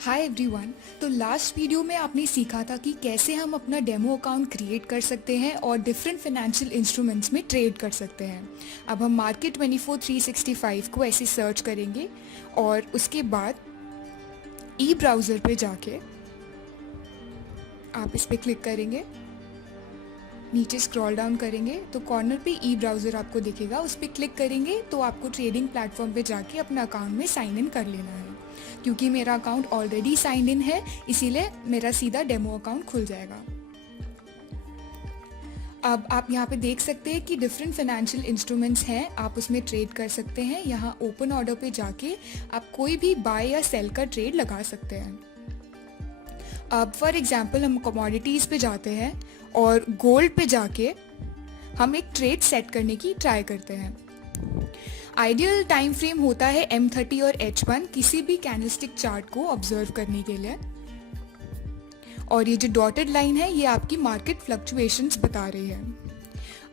Hi everyone. तो last video में आपने सीखा था कि कैसे हम अपना डेमो अकाउंट क्रिएट कर सकते हैं और डिफरेंट फाइनेंशियल इंस्ट्रूमेंट्स में ट्रेड कर सकते हैं। अब हम मार्केट 24/365 को ऐसे सर्च करेंगे और उसके बाद ई ब्राउज़र पे जाके आप इस पर क्लिक करेंगे, नीचे स्क्रॉल डाउन करेंगे तो कॉर्नर पे ई ब्राउज़र आपको दिखेगा, उस पर क्लिक करेंगे तो आपको ट्रेडिंग प्लेटफॉर्म पे जाके अपना अकाउंट में साइन इन कर लेना है। क्योंकि मेरा अकाउंट ऑलरेडी साइन इन है इसीलिए मेरा सीधा डेमो अकाउंट खुल जाएगा। अब आप यहाँ पे देख सकते हैं कि डिफरेंट फाइनेंशियल इंस्ट्रूमेंट्स हैं, आप उसमें ट्रेड कर सकते हैं। यहाँ ओपन ऑर्डर पे जाके आप कोई भी बाय या सेल का ट्रेड लगा सकते हैं। अब फॉर एग्जांपल हम कमोडिटीज़ पे जाते हैं और गोल्ड पे जाके हम एक ट्रेड सेट करने की ट्राई करते हैं। आइडियल टाइम फ्रेम होता है M30 और H1 किसी भी कैंडलस्टिक चार्ट को ऑब्जर्व करने के लिए, और ये जो डॉटेड लाइन है ये आपकी मार्केट फ्लक्चुएशंस बता रही है।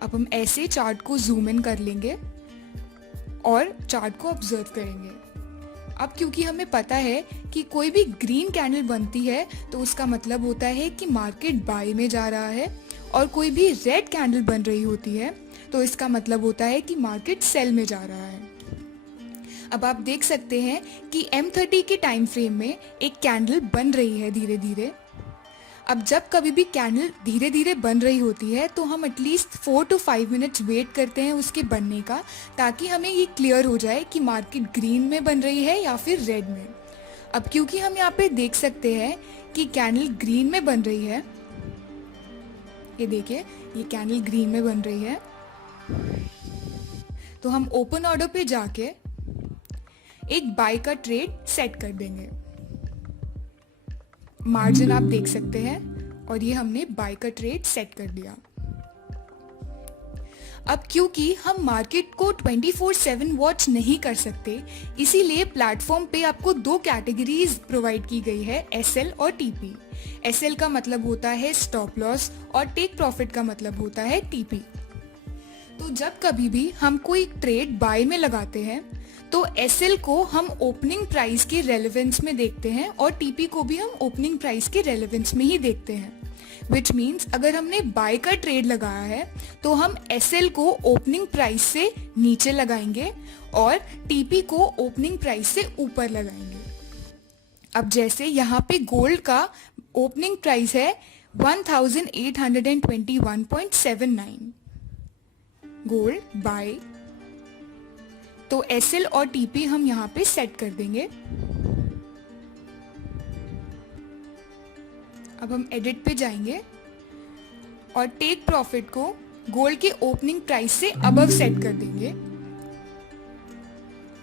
अब हम ऐसे चार्ट को जूम इन कर लेंगे और चार्ट को ऑब्जर्व करेंगे। अब क्योंकि हमें पता है कि कोई भी ग्रीन कैंडल बनती है तो उसका मतलब होता है कि मार्केट बाय में जा रहा है, और कोई भी रेड कैंडल बन रही होती है तो इसका मतलब होता है कि मार्केट सेल में जा रहा है। अब आप देख सकते हैं कि M30 के टाइम फ्रेम में एक कैंडल बन रही है धीरे धीरे। अब जब कभी भी कैंडल धीरे धीरे बन रही होती है तो हम एटलीस्ट 4 to 5 मिनट्स वेट करते हैं उसके बनने का, ताकि हमें ये क्लियर हो जाए कि मार्केट ग्रीन में बन रही है या फिर रेड में। अब क्योंकि हम यहाँ पे देख सकते हैं कि कैंडल ग्रीन में बन रही है, ये देखिए ये कैंडल ग्रीन में बन रही है, तो हम ओपन ऑर्डर पे जाके एक बाय का ट्रेड सेट कर देंगे। मार्जिन आप देख सकते हैं और ये हमने बाय का ट्रेड सेट कर दिया। अब क्योंकि हम मार्केट को 24/7 वॉच नहीं कर सकते, इसीलिए प्लेटफॉर्म पे आपको दो कैटेगरीज प्रोवाइड की गई है, SL और TP। SL का मतलब होता है स्टॉप लॉस और टेक प्रॉफिट का मतलब होता है TP। तो जब कभी भी हम कोई ट्रेड बाय में लगाते हैं तो SL को हम ओपनिंग प्राइस के रेलेवेंस में देखते हैं और TP को भी हम ओपनिंग प्राइस के रेलेवेंस में ही देखते हैं। विच मीन्स अगर हमने बाय का ट्रेड लगाया है तो हम SL को ओपनिंग प्राइस से नीचे लगाएंगे और TP को ओपनिंग प्राइस से ऊपर लगाएंगे। अब जैसे यहाँ पे गोल्ड का ओपनिंग प्राइस है 1821.79, गोल्ड बाय, तो SL और TP हम यहाँ पे सेट कर देंगे। अब हम एडिट पे जाएंगे और टेक प्रॉफिट को गोल्ड के ओपनिंग प्राइस से अबव सेट कर देंगे,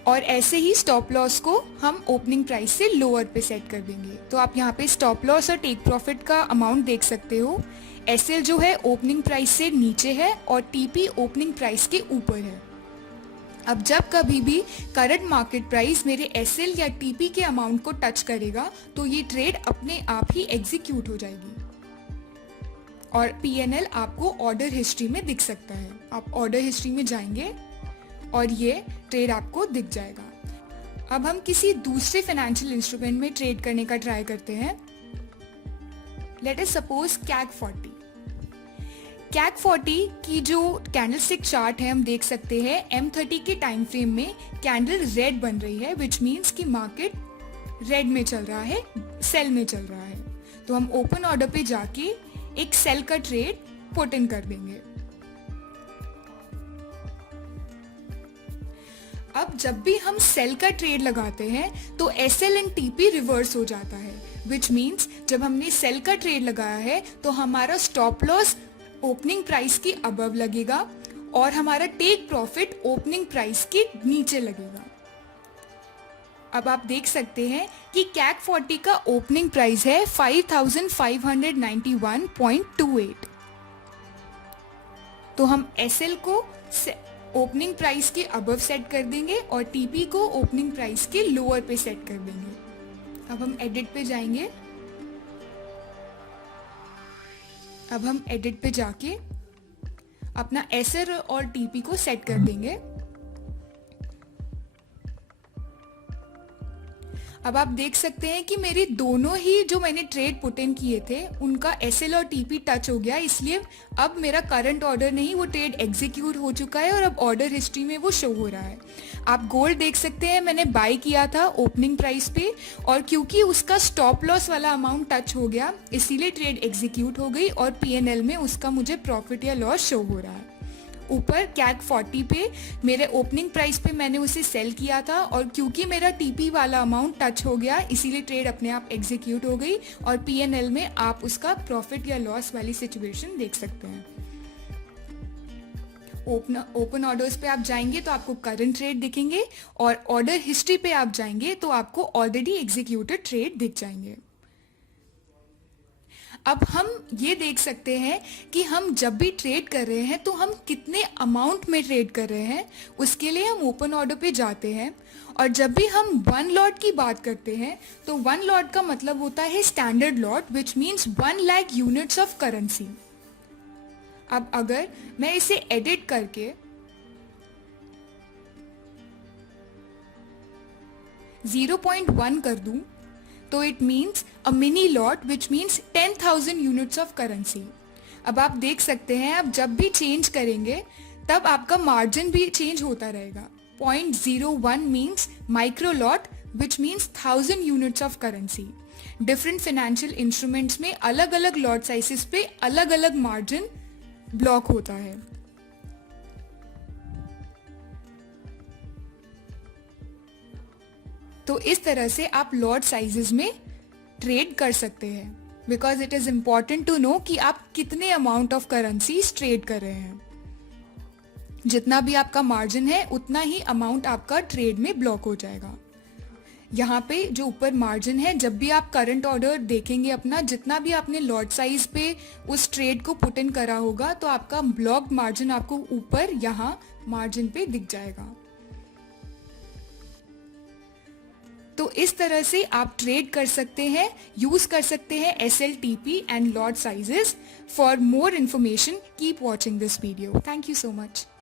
और ऐसे ही स्टॉप लॉस को हम ओपनिंग प्राइस से लोअर पे सेट कर देंगे। तो आप यहाँ पे स्टॉप लॉस और टेक प्रॉफिट का अमाउंट देख सकते हो। SL जो है ओपनिंग प्राइस से नीचे है और TP ओपनिंग प्राइस के ऊपर है। अब जब कभी भी करंट मार्केट प्राइस मेरे SL या TP के अमाउंट को टच करेगा तो ये ट्रेड अपने आप ही एग्जीक्यूट हो जाएगी और PNL आपको ऑर्डर हिस्ट्री में दिख सकता है। आप ऑर्डर हिस्ट्री में जाएंगे और ये ट्रेड आपको दिख जाएगा। अब हम किसी दूसरे फाइनेंशियल इंस्ट्रूमेंट में ट्रेड करने का ट्राई करते हैं। लेट अस सपोज CAC 40 की जो कैंडलस्टिक चार्ट है हम देख सकते हैं M30 के टाइम फ्रेम में कैंडल रेड बन रही है, विच मीन्स कि मार्केट रेड में चल रहा है, सेल में चल रहा है। तो हम ओपन ऑर्डर पे जाके एक सेल का ट्रेड पुट इन कर देंगे। अब जब भी हम सेल का ट्रेड लगाते हैं तो SL एंड TP रिवर्स हो जाता है, विच मीन्स जब हमने सेल का ट्रेड लगाया है तो हमारा स्टॉप लॉस ओपनिंग प्राइस के अबव लगेगा और हमारा टेक प्रॉफिट ओपनिंग प्राइस के नीचे लगेगा। अब आप देख सकते हैं कि CAC 40 का ओपनिंग प्राइस है 5591.28, तो हम SL को ओपनिंग प्राइस के अबव सेट कर देंगे और TP को ओपनिंग प्राइस के लोअर पे सेट कर देंगे। अब हम एडिट पे जाएंगे। अब हम एडिट पे जाके अपना SL और TP को सेट कर देंगे। अब आप देख सकते हैं कि मेरी दोनों ही जो मैंने ट्रेड पुट इन किए थे उनका एसएल और टीपी टच हो गया, इसलिए अब मेरा करंट ऑर्डर नहीं, वो ट्रेड एग्जीक्यूट हो चुका है और अब ऑर्डर हिस्ट्री में वो शो हो रहा है। आप गोल्ड देख सकते हैं, मैंने बाय किया था ओपनिंग प्राइस पे और क्योंकि उसका स्टॉप लॉस वाला अमाउंट टच हो गया इसीलिए ट्रेड एग्जीक्यूट हो गई और पीएनएल में उसका मुझे प्रॉफिट या लॉस शो हो रहा है। ऊपर कैग 40 पे मेरे ओपनिंग प्राइस पे मैंने उसे सेल किया था और क्योंकि मेरा टीपी वाला अमाउंट टच हो गया इसीलिए ट्रेड अपने आप एग्जीक्यूट हो गई और पीएनएल में आप उसका प्रॉफिट या लॉस वाली सिचुएशन देख सकते हैं। ओपन ऑर्डर्स पे आप जाएंगे तो आपको करंट ट्रेड दिखेंगे और ऑर्डर हिस्ट्री पे आप जाएंगे तो आपको ऑलरेडी एग्जीक्यूटेड ट्रेड दिख जाएंगे। अब हम ये देख सकते हैं कि हम जब भी ट्रेड कर रहे हैं तो हम कितने अमाउंट में ट्रेड कर रहे हैं, उसके लिए हम ओपन ऑर्डर पे जाते हैं और जब भी हम वन लॉट की बात करते हैं तो वन लॉट का मतलब होता है standard lot which means 1 lakh units of currency. अब अगर मैं इसे एडिट करके 0.1 कर दूं तो it means a mini lot which means 10,000 units of currency. अब आप देख सकते हैं आप जब भी चेंज करेंगे तब आपका मार्जिन भी चेंज होता रहेगा। 0.01 means micro lot which means 1000 units of currency. Different financial instruments में अलग अलग लॉट साइजेस पे अलग अलग मार्जिन ब्लॉक होता है। तो इस तरह से आप लॉट साइजेस में ट्रेड कर सकते हैं because it is important to know कि आप कितने अमाउंट ऑफ करेंसीज ट्रेड कर रहे हैं। जितना भी आपका मार्जिन है उतना ही अमाउंट आपका ट्रेड में ब्लॉक हो जाएगा। यहाँ पे जो ऊपर मार्जिन है, जब भी आप करंट ऑर्डर देखेंगे अपना, जितना भी आपने लॉट साइज पे उस ट्रेड को पुट इन करा होगा तो आपका ब्लॉक मार्जिन आपको ऊपर यहाँ मार्जिन पे दिख जाएगा। तो इस तरह से आप ट्रेड कर सकते हैं, यूज कर सकते हैं SLTP and lot sizes. For more information keep watching this video. Thank you so much.